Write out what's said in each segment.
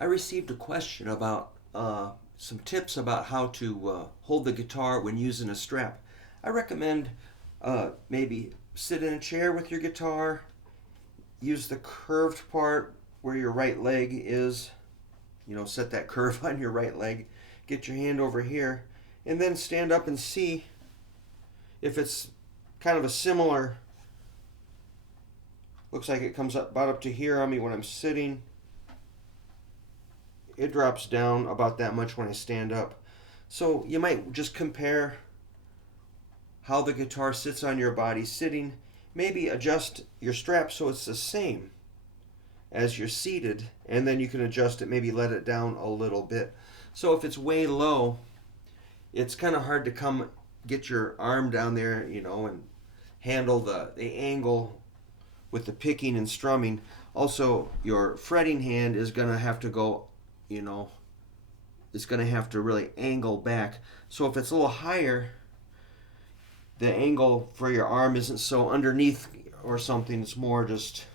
I received a question about some tips about how to hold the guitar when using a strap. I recommend maybe sit in a chair with your guitar, use the curved part where your right leg is, set that curve on your right leg, get your hand over here, and then stand up and see if it's kind of a similar, looks like it comes up about up to here on me when I'm sitting. It drops down about that much when I stand up. So you might just compare how the guitar sits on your body sitting. Maybe adjust your strap so it's the same as you're seated, and then you can adjust it, maybe let it down a little bit. So if it's way low, it's kind of hard to get your arm down there, and handle the angle with the picking and strumming. Also, your fretting hand is going to have to go, it's going to have to really angle back. So if it's a little higher, the angle for your arm isn't so underneath or something. It's more just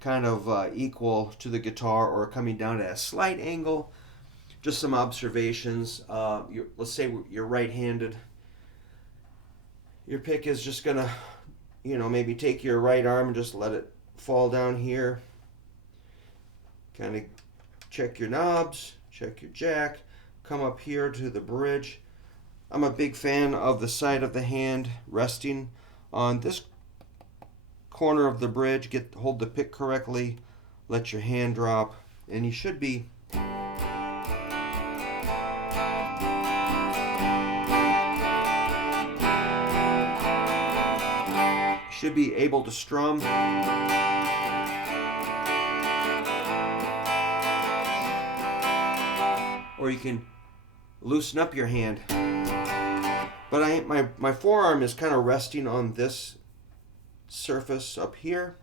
kind of equal to the guitar or coming down at a slight angle. Just some observations. Let's say you're right-handed. Your pick is just going to, maybe take your right arm and just let it fall down here. Kind of check your knobs, check your jack, come up here to the bridge. I'm a big fan of the side of the hand resting on this corner of the bridge. Hold the pick correctly, let your hand drop, and you should be able to strum. Or you can loosen up your hand. But my forearm is kind of resting on this surface up here.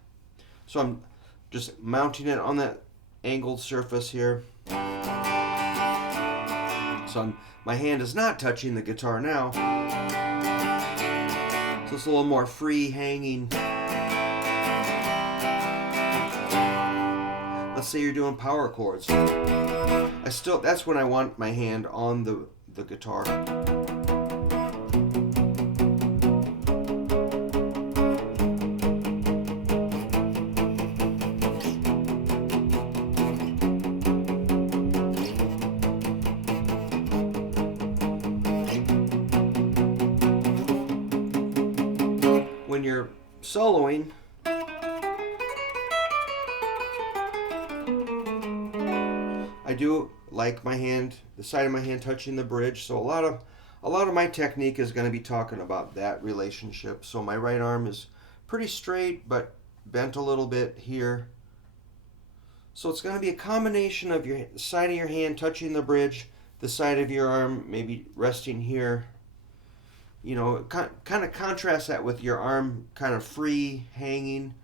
So I'm just mounting it on that angled surface here. So my hand is not touching the guitar now. So it's a little more free hanging. Let's say you're doing power chords. That's when I want my hand on the guitar. When you're soloing, I do like the side of my hand touching the bridge. So a lot of my technique is going to be talking about that relationship. So my right arm is pretty straight but bent a little bit here. So it's going to be a combination of your side of your hand touching the bridge, the side of your arm maybe resting here. Kind of contrast that with your arm kind of free hanging.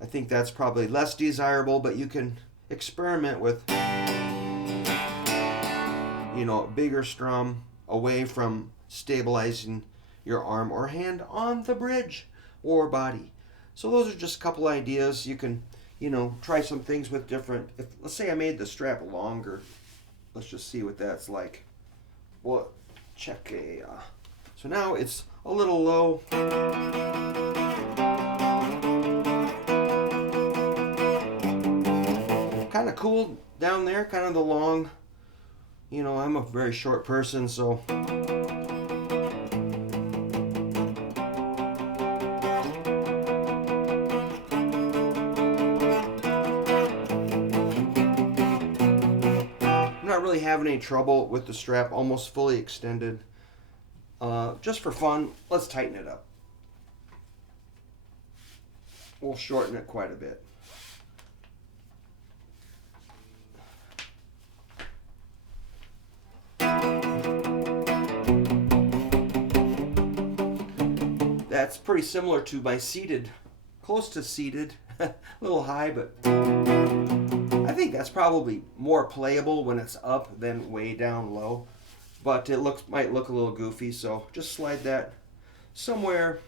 I think that's probably less desirable, but you can experiment with bigger strum away from stabilizing your arm or hand on the bridge or body. So those are just a couple ideas. You can, try some things with different. Let's say I made the strap longer. Let's just see what that's like. Well, check so now it's a little low. Kind of cool down there, kind of the long. I'm a very short person, so I'm not really having any trouble with the strap almost fully extended. Just for fun, let's tighten it up. We'll shorten it quite a bit. That's pretty similar to my seated, close to seated, a little high, but I think that's probably more playable when it's up than way down low. But it might look a little goofy, so just slide that somewhere.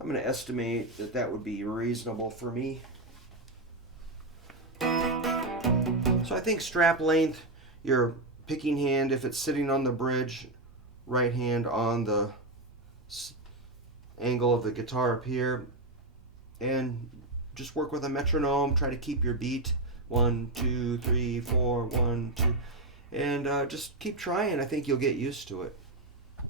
I'm going to estimate that would be reasonable for me. So I think strap length, your picking hand, if it's sitting on the bridge, right hand on the angle of the guitar up here, and just work with a metronome. Try to keep your beat 1, 2, 3, 4, 1, 2, and just keep trying. I think you'll get used to it.